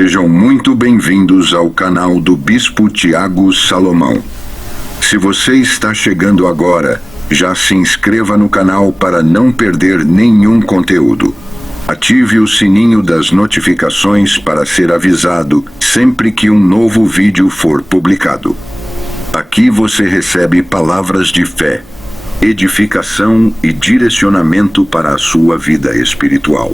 Sejam muito bem-vindos ao canal do Bispo Tiago Salomão. Se você está chegando agora, já se inscreva no canal para não perder nenhum conteúdo. Ative o sininho das notificações para ser avisado sempre que um novo vídeo for publicado. Aqui você recebe palavras de fé, edificação e direcionamento para a sua vida espiritual.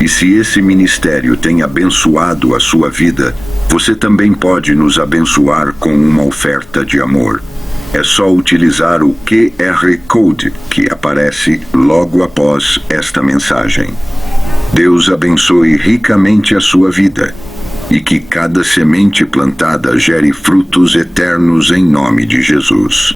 E se esse ministério tem abençoado a sua vida, você também pode nos abençoar com uma oferta de amor. É só utilizar o QR Code que aparece logo após esta mensagem. Deus abençoe ricamente a sua vida e que cada semente plantada gere frutos eternos em nome de Jesus.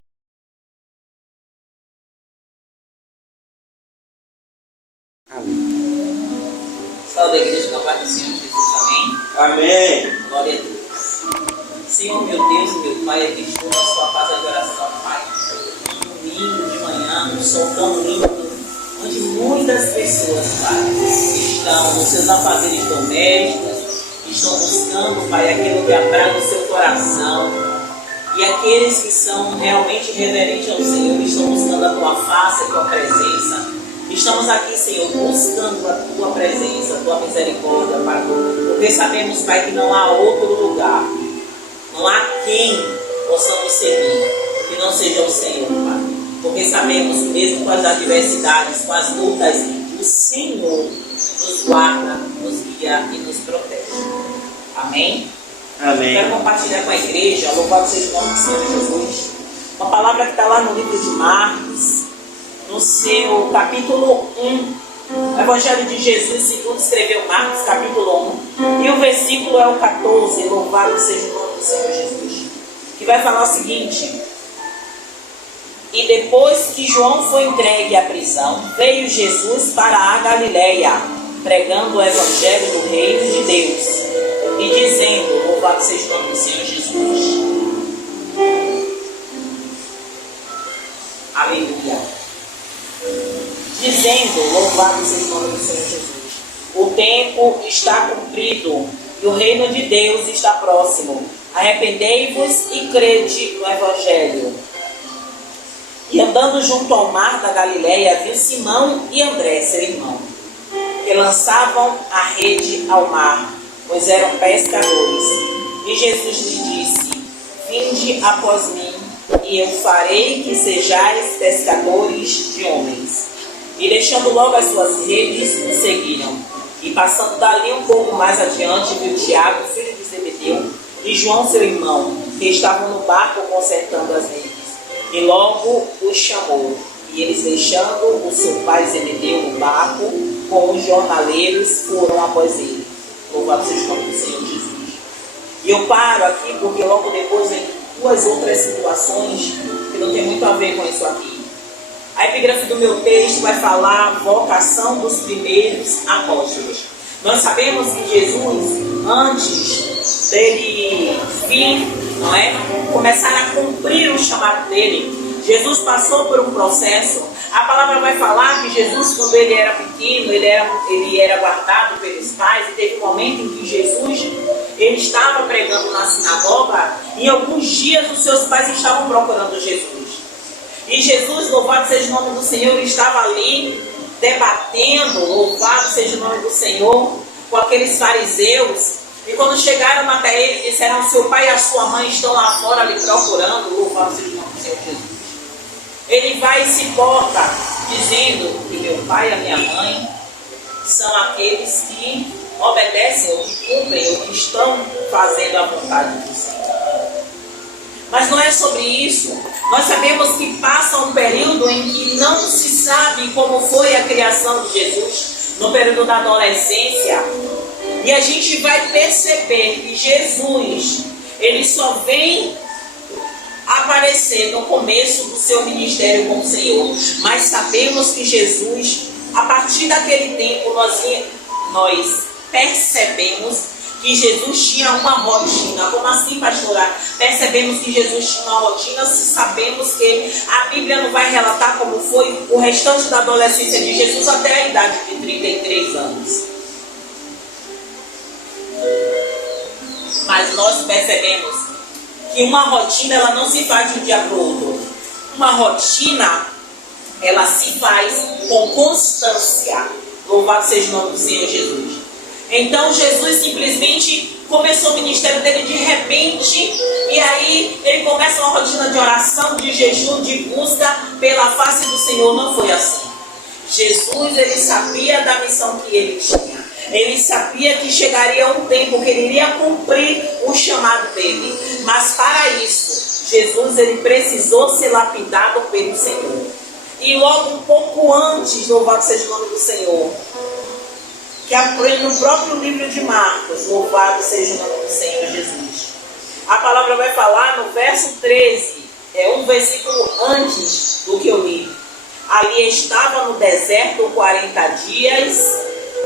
Salve a igreja da paz do Senhor Jesus, amém? Amém. Glória a Deus. Senhor, meu Deus e meu Pai, aqui estou na sua casa de oração, Pai. Domingo de manhã, um sol tão lindo, onde muitas pessoas, Pai, estão nos seus afazeres domésticos, estão buscando, Pai, aquilo que agrada o seu coração. E aqueles que são realmente reverentes ao Senhor, estão buscando a tua face, a tua presença. Estamos aqui, Senhor, buscando a tua presença, a tua misericórdia, Pai. Porque sabemos, Pai, que não há outro lugar, não há quem possamos seguir que não seja o Senhor, Pai. Porque sabemos que mesmo com as adversidades, com as lutas, o Senhor nos guarda, nos guia e nos protege. Amém? Amém. Quero compartilhar com a igreja, louvado seja o nome do Senhor Jesus, uma palavra que está lá no livro de Marcos, no seu capítulo 1, o Evangelho de Jesus, segundo escreveu Marcos, capítulo 1, e o versículo é o 14, louvado seja o nome do Senhor Jesus, que vai falar o seguinte: e depois que João foi entregue à prisão, veio Jesus para a Galileia, pregando o Evangelho do Reino de Deus, e dizendo, louvado seja o nome do Senhor Jesus. Aleluia. Dizendo, louvado seja o nome do Senhor Jesus, o tempo está cumprido e o reino de Deus está próximo. Arrependei-vos e crede no Evangelho. E andando junto ao mar da Galileia, viu Simão e André, seu irmão, que lançavam a rede ao mar, pois eram pescadores. E Jesus lhes disse: vinde após mim, e eu farei que sejais pescadores de homens. E deixando logo as suas redes, o seguiram. E passando dali um pouco mais adiante, viu Tiago, filho de Zebedeu, e João, seu irmão, que estavam no barco consertando as redes. E logo os chamou. E eles, deixando o seu pai Zebedeu no barco, com os jornaleiros, foram após ele. Louvado seja o nome do Senhor Jesus. E eu paro aqui porque logo depois vem duas outras situações que não tem muito a ver com isso aqui. A epígrafe do meu texto vai falar a vocação dos primeiros apóstolos. Nós sabemos que Jesus, antes dele vir, não é, começar a cumprir o chamado dele, Jesus passou por um processo. A palavra vai falar que Jesus, quando ele era pequeno, ele era guardado pelos pais, e teve um momento em que Jesus, ele estava pregando na sinagoga, e alguns dias os seus pais estavam procurando Jesus. E Jesus, louvado seja o nome do Senhor, estava ali debatendo, louvado seja o nome do Senhor, com aqueles fariseus. E quando chegaram até ele, disseram: seu pai e a sua mãe estão lá fora lhe procurando, louvado seja o nome do Senhor Jesus. Ele vai e se porta, dizendo que meu pai e a minha mãe são aqueles que obedecem, ou que cumprem, ou que estão fazendo a vontade do Senhor. Mas não é sobre isso. Nós sabemos que passa um período em que não se sabe como foi a criação de Jesus, no período da adolescência. E a gente vai perceber que Jesus, ele só vem aparecer no começo do seu ministério com o Senhor. Mas sabemos que Jesus, a partir daquele tempo, nós percebemos que Jesus tinha uma rotina. Como assim, pastora? Percebemos que Jesus tinha uma rotina, se sabemos que a Bíblia não vai relatar como foi o restante da adolescência de Jesus até a idade de 33 anos. nós percebemos que uma rotina ela não se faz de um dia para o outro. Uma rotina ela se faz com constância. Louvado seja o nome do Senhor Jesus. Então Jesus simplesmente começou o ministério dele de repente, e aí ele começa uma rotina de oração, de jejum, de busca pela face do Senhor. Não foi assim. Jesus, ele sabia da missão que ele tinha. Ele sabia que chegaria um tempo que ele iria cumprir o chamado dele. Mas para isso, Jesus, ele precisou ser lapidado pelo Senhor. E logo um pouco antes, louvado seja o nome do Senhor, que no próprio livro de Marcos, louvado seja o nome do Senhor Jesus, a palavra vai falar no verso 13, é um versículo antes do que eu li. Ali estava no deserto 40 dias,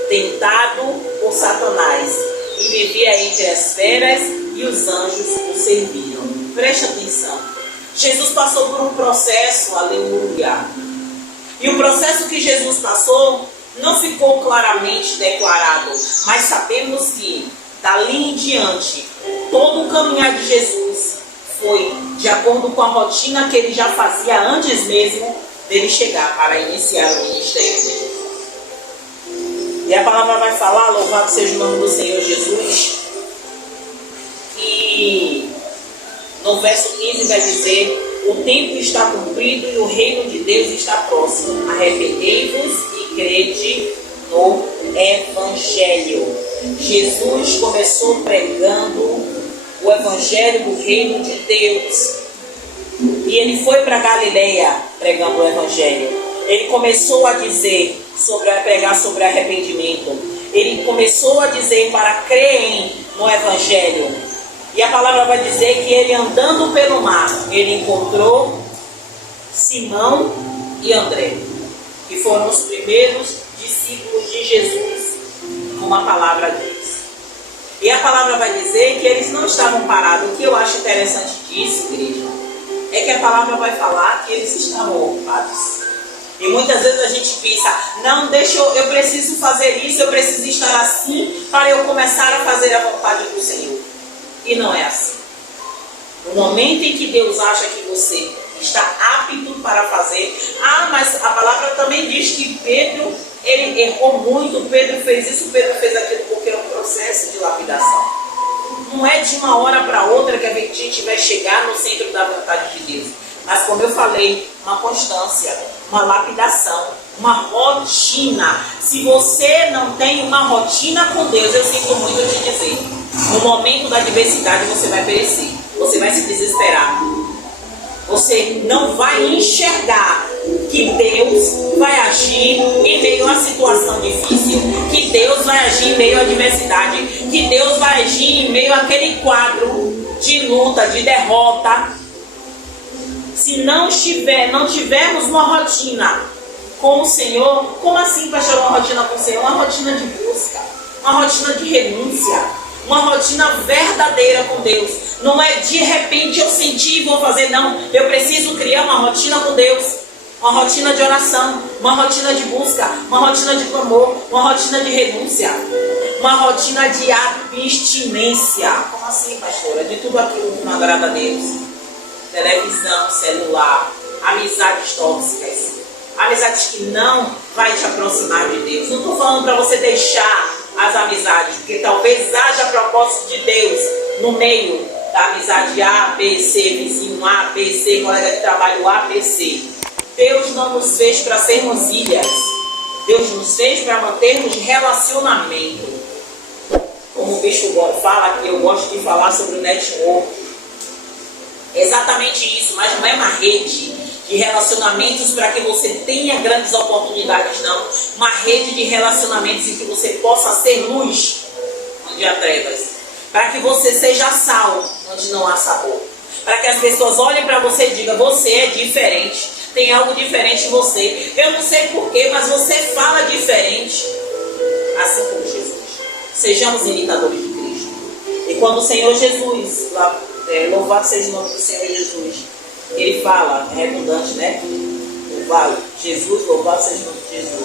tentado por Satanás, e vivia entre as feras, e os anjos o serviam. Preste atenção. Jesus passou por um processo, aleluia. E o processo que Jesus passou não ficou claramente declarado, mas sabemos que, dali em diante, todo o caminhar de Jesus foi de acordo com a rotina que ele já fazia antes mesmo dele chegar para iniciar o ministério dele. E a palavra vai falar, louvado seja o nome do Senhor Jesus, que no verso 15 vai dizer: o tempo está cumprido e o reino de Deus está próximo. Arrependei-vos e crede no Evangelho. Jesus começou pregando o Evangelho do reino de Deus. E ele foi para Galileia pregando o Evangelho. Ele começou a dizer, pregar sobre arrependimento. Ele começou a dizer para crerem no Evangelho. E a palavra vai dizer que ele, andando pelo mar, ele encontrou Simão e André, que foram os primeiros discípulos de Jesus, como a palavra diz. E a palavra vai dizer que eles não estavam parados. O que eu acho interessante disso, igreja, é que a palavra vai falar que eles estavam ocupados. E muitas vezes a gente pensa, não, eu preciso fazer isso, eu preciso estar assim para eu começar a fazer a vontade do Senhor. E não é assim. No momento em que Deus acha que você está apto para fazer. Mas a palavra também diz que Pedro, ele errou muito. Pedro fez isso, Pedro fez aquilo, porque é um processo de lapidação. Não é de uma hora para outra que a gente vai chegar no centro da vontade de Deus. Mas como eu falei, uma constância, uma lapidação, uma rotina. Se você não tem uma rotina com Deus, eu sinto muito te dizer, no momento da adversidade você vai perecer, você vai se desesperar, você não vai enxergar que Deus vai agir em meio à situação difícil, que Deus vai agir em meio à adversidade, que Deus vai agir em meio àquele quadro de luta, de derrota. Se não tivermos uma rotina com o Senhor, como assim, pastor, uma rotina com o Senhor? Uma rotina de busca, uma rotina de renúncia, uma rotina verdadeira com Deus. Não é de repente eu senti e vou fazer, não. Eu preciso criar uma rotina com Deus, uma rotina de oração, uma rotina de busca, uma rotina de clamor, uma rotina de renúncia, uma rotina de abstinência. Como assim, pastora? De tudo aquilo que não agrada a Deus. Televisão, celular, amizades tóxicas, amizades que não vai te aproximar de Deus. Não estou falando para você deixar as amizades, porque talvez haja propósito de Deus no meio da amizade A, B, C, vizinho A, B, C, colega de trabalho A, B, C. Deus não nos fez para sermos ilhas. Deus nos fez para mantermos relacionamento. Como o bispo fala, que eu gosto de falar sobre o network. Exatamente isso, mas não é uma rede de relacionamentos para que você tenha grandes oportunidades, não. Uma rede de relacionamentos em que você possa ser luz onde há trevas, para que você seja sal onde não há sabor, para que as pessoas olhem para você e digam: você é diferente, tem algo diferente em você. Eu não sei porquê, mas você fala diferente. Assim como Jesus. Sejamos imitadores de Cristo. E quando o Senhor Jesus, louvado seja o nome do Senhor Jesus, ele fala, é redundante, né? Jesus, louvado seja o nome de Jesus.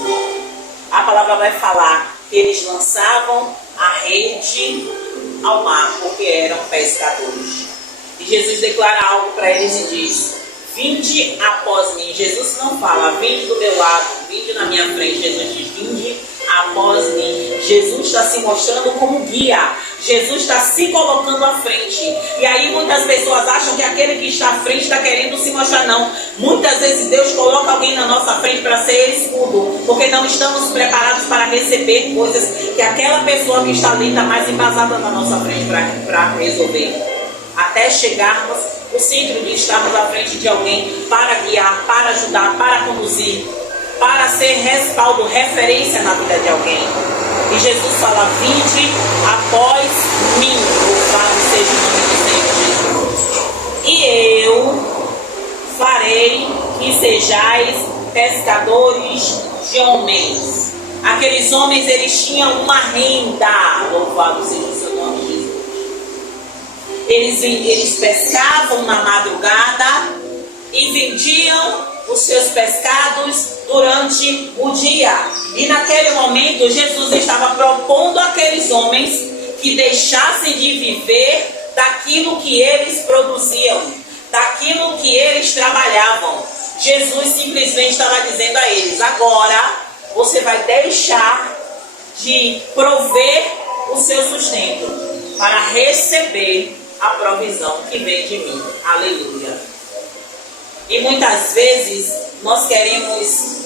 A palavra vai falar que eles lançavam a rede ao mar, porque eram pescadores. E Jesus declara algo para eles e diz: vinde após mim. Jesus não fala, vinde do meu lado, vinde na minha frente. Jesus diz, vinde após mim. Jesus está se mostrando como guia. Jesus está se colocando à frente. E aí muitas pessoas acham que aquele que está à frente está querendo se mostrar. Não. Muitas vezes Deus coloca alguém na nossa frente para ser escudo, porque não estamos preparados para receber coisas que aquela pessoa que está ali está mais embasada na nossa frente para resolver. Até chegarmos no centro de estarmos à frente de alguém para guiar, para ajudar, para conduzir, para ser respaldo, referência na vida de alguém. E Jesus fala, vinde após mim, louvado seja o nome do Senhor Jesus. E eu farei que sejais pescadores de homens. Aqueles homens, eles tinham uma renda, louvado seja o seu nome, Jesus. Eles pescavam na madrugada e vendiam os seus pescados durante o dia. E naquele momento Jesus estava propondo àqueles homens que deixassem de viver daquilo que eles produziam, daquilo que eles trabalhavam. Jesus simplesmente estava dizendo a eles, agora você vai deixar de prover o seu sustento para receber a provisão que vem de mim. Aleluia. E muitas vezes nós queremos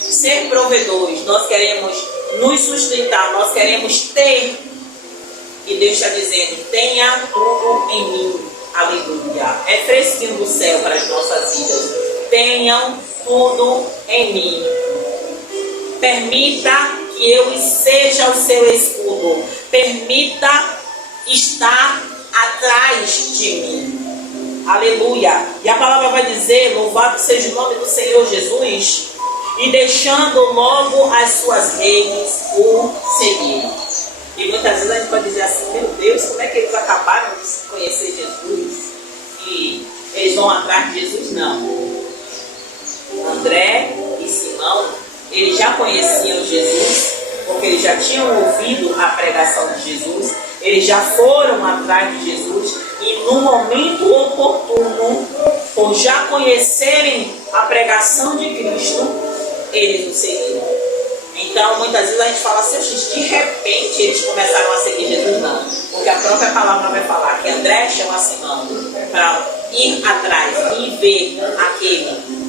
ser provedores, nós queremos nos sustentar, nós queremos ter. E Deus está dizendo, tenha tudo em mim. Aleluia. É fresquinho do céu para as nossas vidas. Tenham tudo em mim. Permita que eu seja o seu escudo. Permita estar atrás de mim. Aleluia. E a palavra vai dizer, louvado seja o nome do Senhor Jesus, e deixando logo as suas redes o seguiram. E muitas vezes a gente pode dizer assim, meu Deus, como é que eles acabaram de conhecer Jesus e eles vão atrás de Jesus? Não. André e Simão, eles já conheciam Jesus, porque eles já tinham ouvido a pregação de Jesus, eles já foram atrás de Jesus, e no momento oportuno, por já conhecerem a pregação de Cristo, eles o seguiram. Então, muitas vezes a gente fala assim, de repente eles começaram a seguir Jesus. Não, porque a própria palavra vai falar que André chama Simão para ir atrás e ver aquele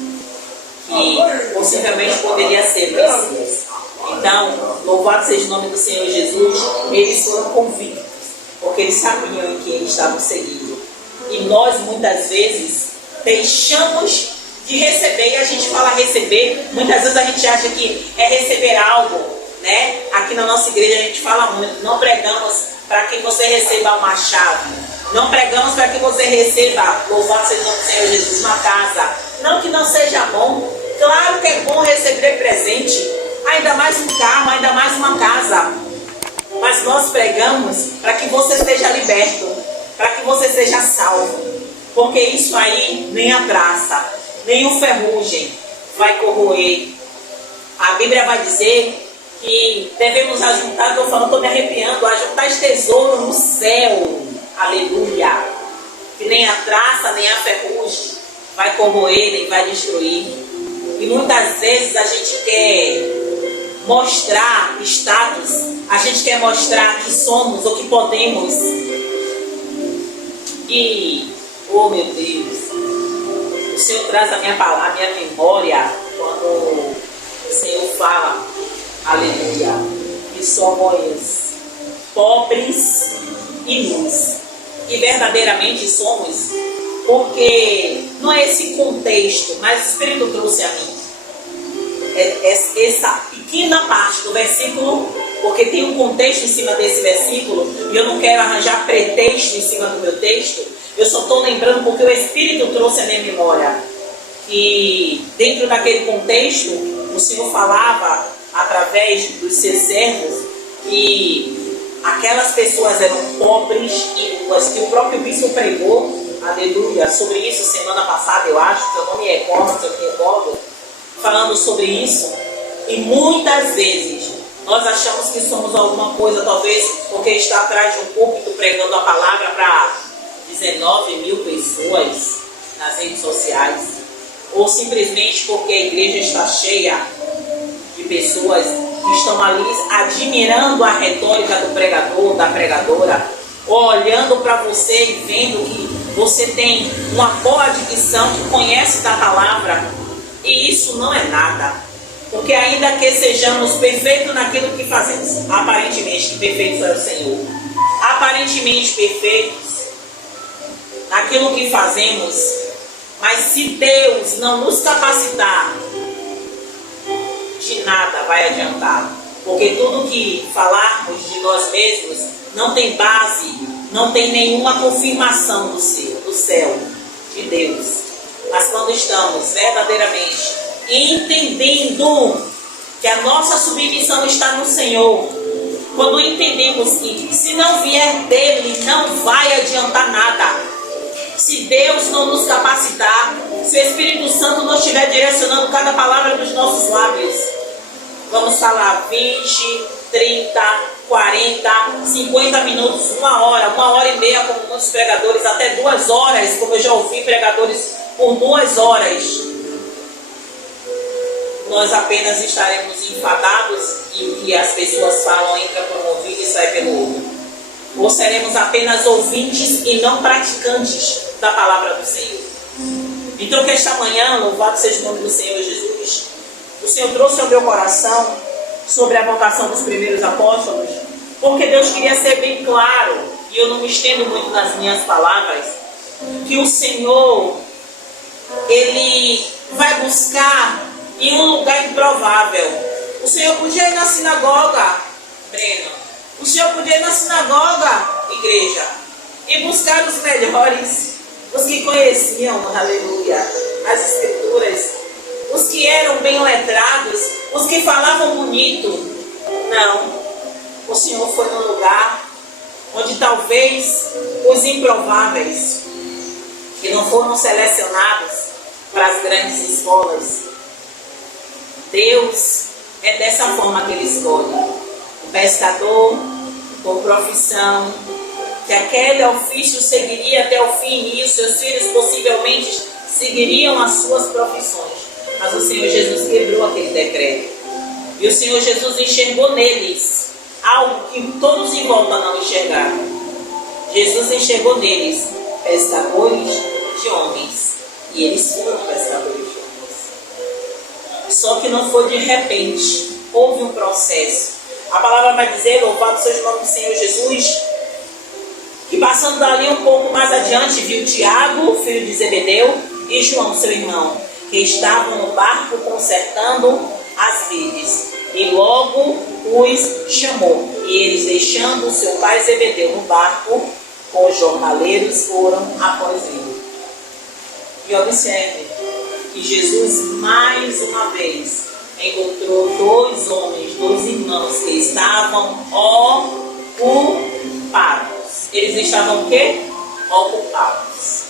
que possivelmente poderia ser o Messias. Então, louvado seja o nome do Senhor Jesus, eles foram convictos, porque eles sabiam em que eles estavam seguindo. E nós, muitas vezes, deixamos de receber, e a gente fala receber, muitas vezes a gente acha que é receber algo, né? Aqui na nossa igreja a gente fala muito, não pregamos para que você receba uma chave, não pregamos para que você receba, louvado seja o nome do Senhor Jesus, uma casa. Não que não seja bom, claro que é bom receber presente, ainda mais um carro, ainda mais uma casa. Mas nós pregamos para que você seja liberto, para que você seja salvo, porque isso aí nem a traça, nem o ferrugem vai corroer. A Bíblia vai dizer que devemos ajuntar, estou me arrepiando, ajuntar esse tesouro no céu. Aleluia. Que nem a traça, nem a ferrugem vai corroer, nem vai destruir. E muitas vezes a gente quer mostrar status, a gente quer mostrar que somos ou que podemos. E, oh meu Deus, o Senhor traz a minha memória quando o Senhor fala, aleluia, que somos pobres e nus. E verdadeiramente somos, porque não é esse contexto, mas o Espírito trouxe a mim essa pequena parte do versículo, porque tem um contexto em cima desse versículo, e eu não quero arranjar pretexto em cima do meu texto. Eu só estou lembrando porque o Espírito trouxe a minha memória. E dentro daquele contexto, o Senhor falava, através dos seus servos, que aquelas pessoas eram pobres e nuas, que o próprio bispo pregou, aleluia, sobre isso semana passada, eu acho, que eu não me recordo, falando sobre isso. E muitas vezes Nós achamos que somos alguma coisa, talvez porque está atrás de um púlpito pregando a palavra para 19 mil pessoas nas redes sociais, ou simplesmente porque a igreja está cheia de pessoas que estão ali admirando a retórica do pregador, da pregadora, olhando para você e vendo que você tem uma boa dicção, que conhece da palavra, e isso não é nada. Porque ainda que sejamos perfeitos naquilo que fazemos, aparentemente que perfeito é o Senhor, aparentemente perfeitos naquilo que fazemos, mas se Deus não nos capacitar, de nada vai adiantar. Porque tudo que falarmos de nós mesmos não tem base, não tem nenhuma confirmação do céu, de Deus. Mas quando estamos verdadeiramente entendendo que a nossa submissão está no Senhor, quando entendemos que se não vier dele, não vai adiantar nada. Se Deus não nos capacitar, se o Espírito Santo não estiver direcionando cada palavra dos nossos lábios, vamos falar 20, 30, 40, 50 minutos, 1 hora, 1h30, como muitos pregadores, até 2 horas, como eu já ouvi pregadores por 2 horas. Nós apenas estaremos enfadados e o que as pessoas falam entra por um ouvido e sai pelo outro. Ou seremos apenas ouvintes e não praticantes da palavra do Senhor. Então que esta manhã, louvado seja o nome do Senhor Jesus, o Senhor trouxe ao meu coração sobre a vocação dos primeiros apóstolos, porque Deus queria ser bem claro, e eu não me estendo muito nas minhas palavras, que o Senhor, Ele vai buscar em um lugar improvável. O Senhor podia ir na sinagoga, Breno. O Senhor podia ir na sinagoga, igreja, e buscar os melhores, os que conheciam, aleluia, as escrituras, os que eram bem letrados, os que falavam bonito. Não. O Senhor foi num lugar onde talvez os improváveis, que não foram selecionados para as grandes escolas, Deus é dessa forma que Ele escolhe. O pescador, por profissão, que aquele ofício seguiria até o fim, e os seus filhos possivelmente seguiriam as suas profissões. Mas o Senhor Jesus quebrou aquele decreto. E o Senhor Jesus enxergou neles algo que todos em volta não enxergaram. Jesus enxergou neles pescadores de homens. E eles foram pescadores de homens. Só que não foi de repente. Houve um processo. A palavra vai dizer, louvado seja o nome do Senhor Jesus, que passando dali um pouco mais adiante, viu Tiago, filho de Zebedeu, e João, seu irmão, que estavam no barco consertando as redes. E logo os chamou. E eles, deixando seu pai Zebedeu no barco, com os jornaleiros, foram após ele. E observe que Jesus, mais uma vez, encontrou 2 homens, 2 irmãos, que estavam ocupados. Eles estavam o quê? Ocupados.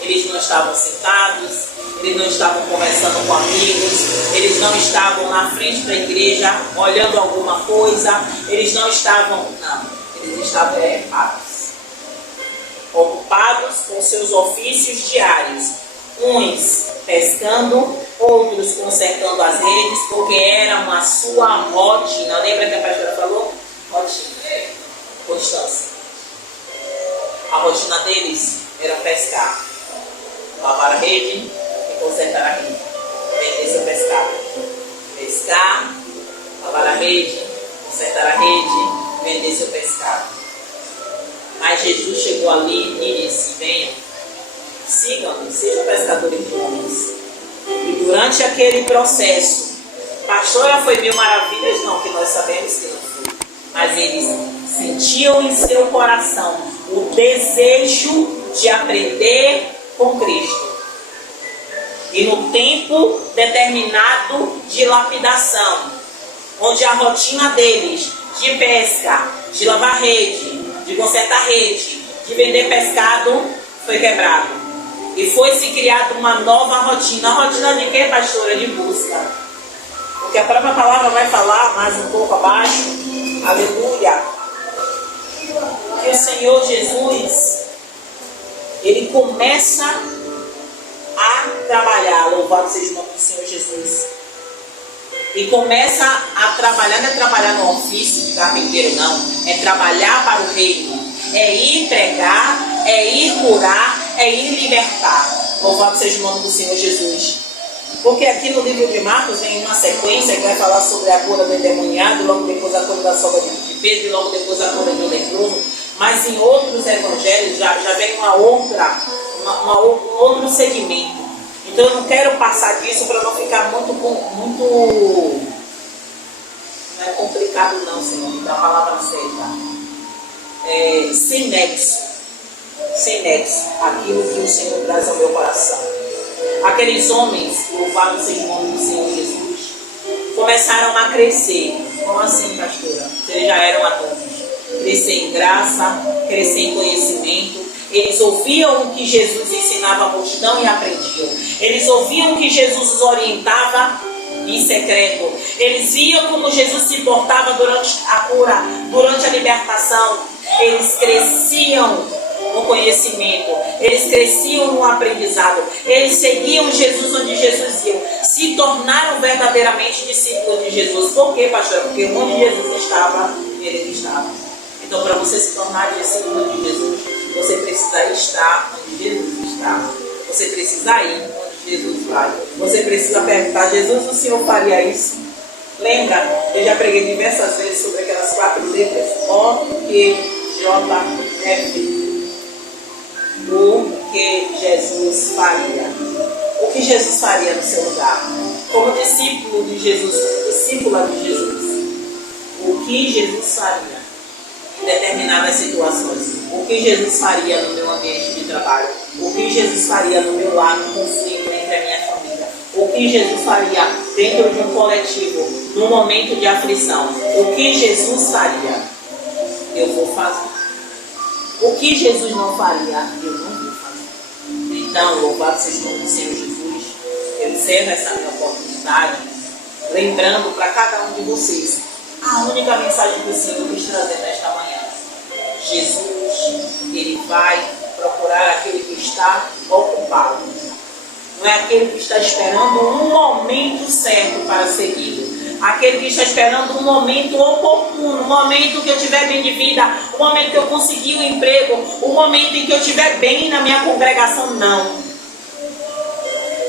Eles não estavam sentados, eles não estavam conversando com amigos, eles não estavam na frente da igreja olhando alguma coisa, eles não estavam, eles estavam ocupados com seus ofícios diários, uns pescando, outros consertando as redes, porque era uma sua rotina. Lembra que a pastora falou? Rotina, constância. A rotina deles era pescar, lavar a rede e consertar a rede, vender seu pescado. Pescar, lavar a rede, consertar a rede, vender seu pescado. Mas Jesus chegou ali e disse: venham, sigam-me, sejam pescadores de homens. E durante aquele processo, pastora, foi 1000 maravilhas? Não, que nós sabemos que não foi. Mas eles sentiam em seu coração o desejo de aprender com Cristo. E no tempo determinado de lapidação, onde a rotina deles de pesca, de lavar rede, de consertar rede, de vender pescado, foi quebrado. E foi se criada uma nova rotina. A rotina de quê, pastora? De busca. Porque a própria palavra vai falar mais um pouco abaixo, aleluia, que o Senhor Jesus, ele começa a trabalhar, louvado seja o nome do Senhor Jesus, e começa a trabalhar, não é trabalhar no ofício de carpinteiro, não, é trabalhar para o reino, é ir pregar, é ir curar, é ir libertar, louvado seja o nome do Senhor Jesus. Porque aqui no livro de Marcos vem uma sequência que vai falar sobre a cura do endemoniado, logo depois a cura da sogra de Pedro, e logo depois a cura do leproso. Mas em outros evangelhos já vem um outro segmento. Então eu não quero passar disso para não ficar muito não é complicado não, Senhor, me dá a palavra certa. Sem nexo, aquilo que o Senhor traz ao meu coração. Aqueles homens, louvado seja o nome do Senhor Jesus, começaram a crescer. Como assim, pastora? Eles já eram adultos. Crescer em graça, crescer em conhecimento. Eles ouviam o que Jesus ensinava a multidão e aprendiam. Eles ouviam o que Jesus os orientava em secreto. Eles viam como Jesus se portava durante a cura, durante a libertação. Eles cresciam no conhecimento, eles cresciam no aprendizado, eles seguiam Jesus onde Jesus ia, se tornaram verdadeiramente discípulos de Jesus. Por quê, pastor? Porque onde Jesus estava, ele estava. Então, para você se tornar discípulo de Jesus, você precisa estar onde Jesus está. Você precisa ir onde Jesus vai. Você precisa perguntar: Jesus, o Senhor faria isso? Lembra? Eu já preguei diversas vezes sobre aquelas 4 letras: O, Q, J, F. O que Jesus faria? O que Jesus faria no seu lugar? Como discípulo de Jesus, discípula de Jesus, o que Jesus faria em determinadas situações? O que Jesus faria no meu ambiente de trabalho? O que Jesus faria no meu lar, no conflito entre a minha família? O que Jesus faria dentro de um coletivo, num momento de aflição? O que Jesus faria? Eu vou fazer. O que Jesus não faria, eu não vou fazer. Então, louvado seja o nome do Senhor Jesus. Eu encerro essa minha oportunidade, lembrando para cada um de vocês a única mensagem que o Senhor quis trazer nesta manhã. Jesus, ele vai procurar aquele que está ocupado. Não é aquele que está esperando um momento certo para seguir. Aquele que está esperando um momento oportuno, um momento que eu estiver bem de vida, um momento que eu conseguir um emprego, um momento em que eu estiver bem na minha congregação. Não.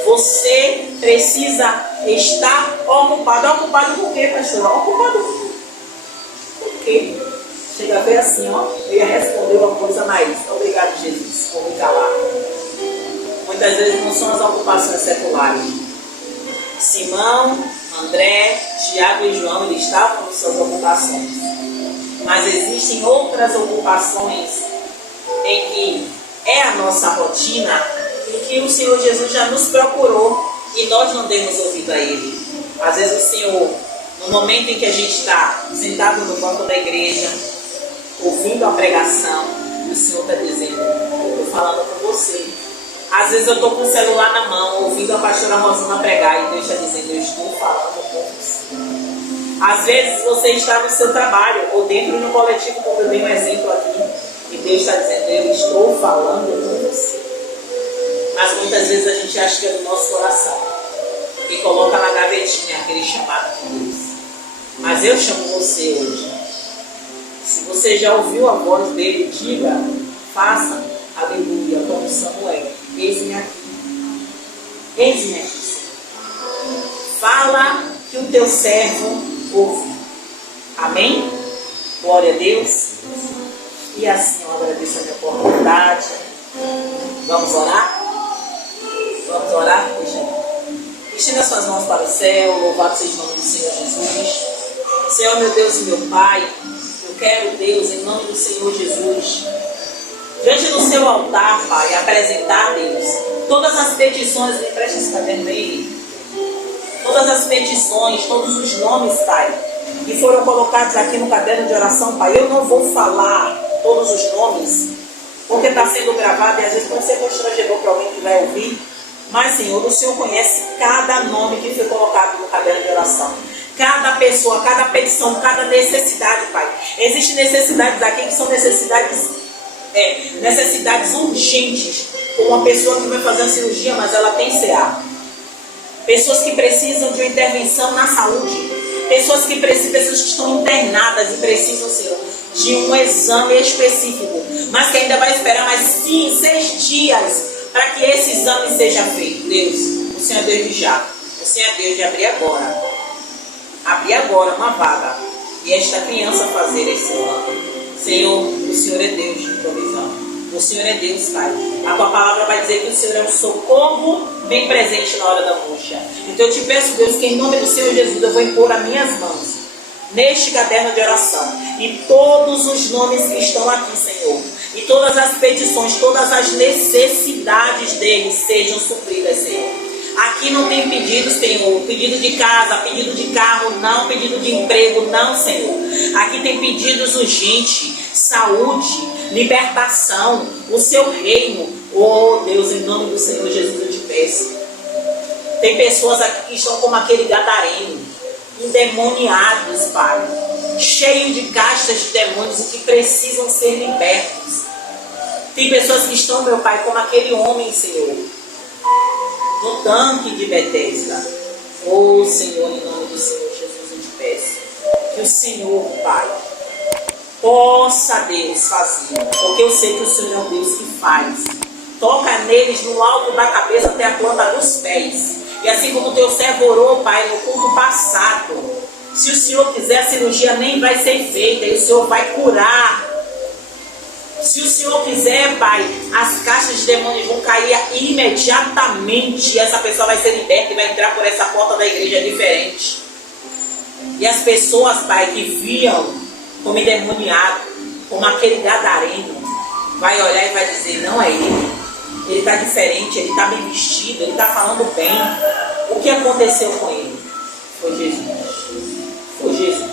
Você precisa estar ocupado. Ocupado por quê, pastor? Ocupado por quê? Chega a ver assim, ó. Eu ia responder uma coisa, mas obrigado, Jesus, por me calar. Muitas vezes não são as ocupações seculares. Simão, André, Tiago e João, eles estavam nas suas ocupações. Mas existem outras ocupações em que é a nossa rotina, em que o Senhor Jesus já nos procurou e nós não demos ouvido a Ele. Às vezes o Senhor, no momento em que a gente está sentado no banco da igreja, ouvindo a pregação, o Senhor está dizendo: eu estou falando com você. Às vezes eu estou com o celular na mão, ouvindo a pastora Rosana pregar, e Deus está dizendo: eu estou falando com você. Às vezes você está no seu trabalho, ou dentro de um coletivo, como eu dei um exemplo aqui, e Deus está dizendo: eu estou falando com você. Mas muitas vezes a gente acha que é do nosso coração, e coloca na gavetinha aquele chamado de Deus. Mas eu chamo você hoje. Se você já ouviu a voz dele, diga, faça, aleluia, como Samuel. Eis-me aqui. Eis-me aqui. Fala que o teu servo ouve. Amém? Glória a Deus. E assim eu agradeço a minha oportunidade. Vamos orar? Vamos orar? Estenda as suas mãos para o céu. Louvado seja o nome do Senhor Jesus. Senhor, meu Deus e meu Pai, eu quero, Deus, em nome do Senhor Jesus, diante do seu altar, Pai, apresentar, Deus, todas as petições, me preste esse caderno aí, todas as petições, todos os nomes, Pai, que foram colocados aqui no caderno de oração, Pai. Eu não vou falar todos os nomes, porque está sendo gravado e às vezes pode ser constrangedor para alguém que vai ouvir. Mas, Senhor, o Senhor conhece cada nome que foi colocado no caderno de oração. cada pessoa, cada petição, cada necessidade, Pai. Existem necessidades aqui que são necessidades urgentes, como uma pessoa que vai fazer uma cirurgia, mas ela tem CA. Pessoas que precisam de uma intervenção na saúde. Pessoas que estão internadas e precisam, Senhor, de um exame específico, mas que ainda vai esperar mais 6 dias para que esse exame seja feito. Deus, o Senhor é Deus de já. O Senhor é Deus de abrir agora. Abrir agora uma vaga e esta criança fazer esse ano. Senhor, o Senhor é Deus de provisão. O Senhor é Deus, Pai. A tua palavra vai dizer que o Senhor é um socorro bem presente na hora da angústia. Então eu te peço, Deus, que em nome do Senhor Jesus eu vou impor as minhas mãos neste caderno de oração e todos os nomes que estão aqui, Senhor, e todas as petições, todas as necessidades deles sejam supridas, Senhor. Aqui não tem pedidos, Senhor, pedido de casa, pedido de carro, não, pedido de emprego, não, Senhor. Aqui tem pedidos urgentes, saúde, libertação, o seu reino. Oh Deus, em nome do Senhor Jesus eu te peço. Tem pessoas aqui que estão como aquele gadareno, endemoniados, Pai, cheio de castas de demônios e que precisam ser libertos. Tem pessoas que estão, meu Pai, como aquele homem, Senhor, no tanque de Betesda. Oh Senhor, em nome do Senhor Jesus eu te peço que o Senhor, Pai, possa, Deus, fazer, porque eu sei que o Senhor é um Deus que faz. Toca neles no alto da cabeça até a planta dos pés. E assim como o teu servo orou, Pai, no culto passado, se o Senhor quiser, a cirurgia nem vai ser feita e o Senhor vai curar. Se o Senhor quiser, Pai, as caixas de demônios vão cair imediatamente e essa pessoa vai ser liberta e vai entrar por essa porta da igreja diferente. E as pessoas, Pai, que viam como endemoniado, como aquele gadareno, vai olhar e vai dizer, não é ele. Ele está diferente, ele está bem vestido, ele está falando bem. O que aconteceu com ele? Foi Jesus. Foi Jesus.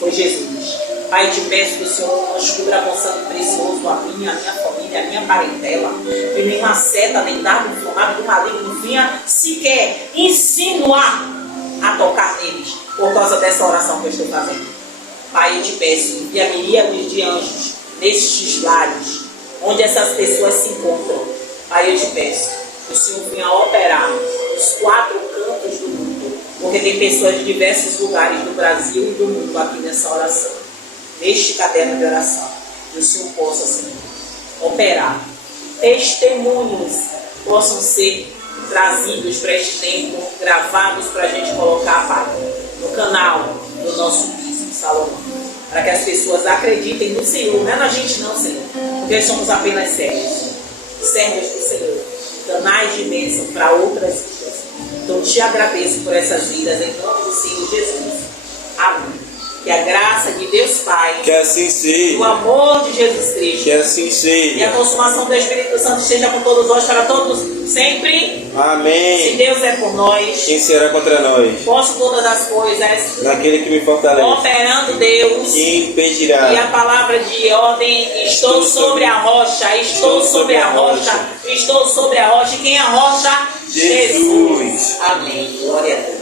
Foi Jesus. Pai, eu te peço que o Senhor nos cubra com sangue precioso, a minha família, a minha parentela. Que nenhuma seta, nem dardo inflamado do maligno venha sequer insinuar a tocar neles por causa dessa oração que eu estou fazendo. Pai, eu te peço, envia miríades de anjos nestes lares, onde essas pessoas se encontram. Pai, eu te peço que o Senhor venha operar nos 4 cantos do mundo, porque tem pessoas de diversos lugares do Brasil e do mundo aqui nessa oração, neste caderno de oração. Que o Senhor possa, Senhor, operar. Testemunhos possam ser trazidos para este tempo, gravados para a gente colocar, Pai, no canal do nosso Bispo Salomão, para que as pessoas acreditem no Senhor. Não é na gente não, Senhor, porque nós somos apenas servos do Senhor, canais de bênção para outras vidas. Então te agradeço por essas vidas em nome do Senhor Jesus. Amém. Que a graça de Deus Pai, que assim seja, o amor de Jesus Cristo, que assim seja, e a consumação do Espírito Santo esteja com todos nós, para todos sempre. Amém. Se Deus é por nós, quem será contra nós? Posso todas as coisas naquele que me fortalece. Operando Deus, quem impedirá? E a palavra de ordem: estou sobre a rocha, estou sobre a rocha, estou sobre a rocha. E quem é a rocha? Jesus. Amém. Glória a Deus.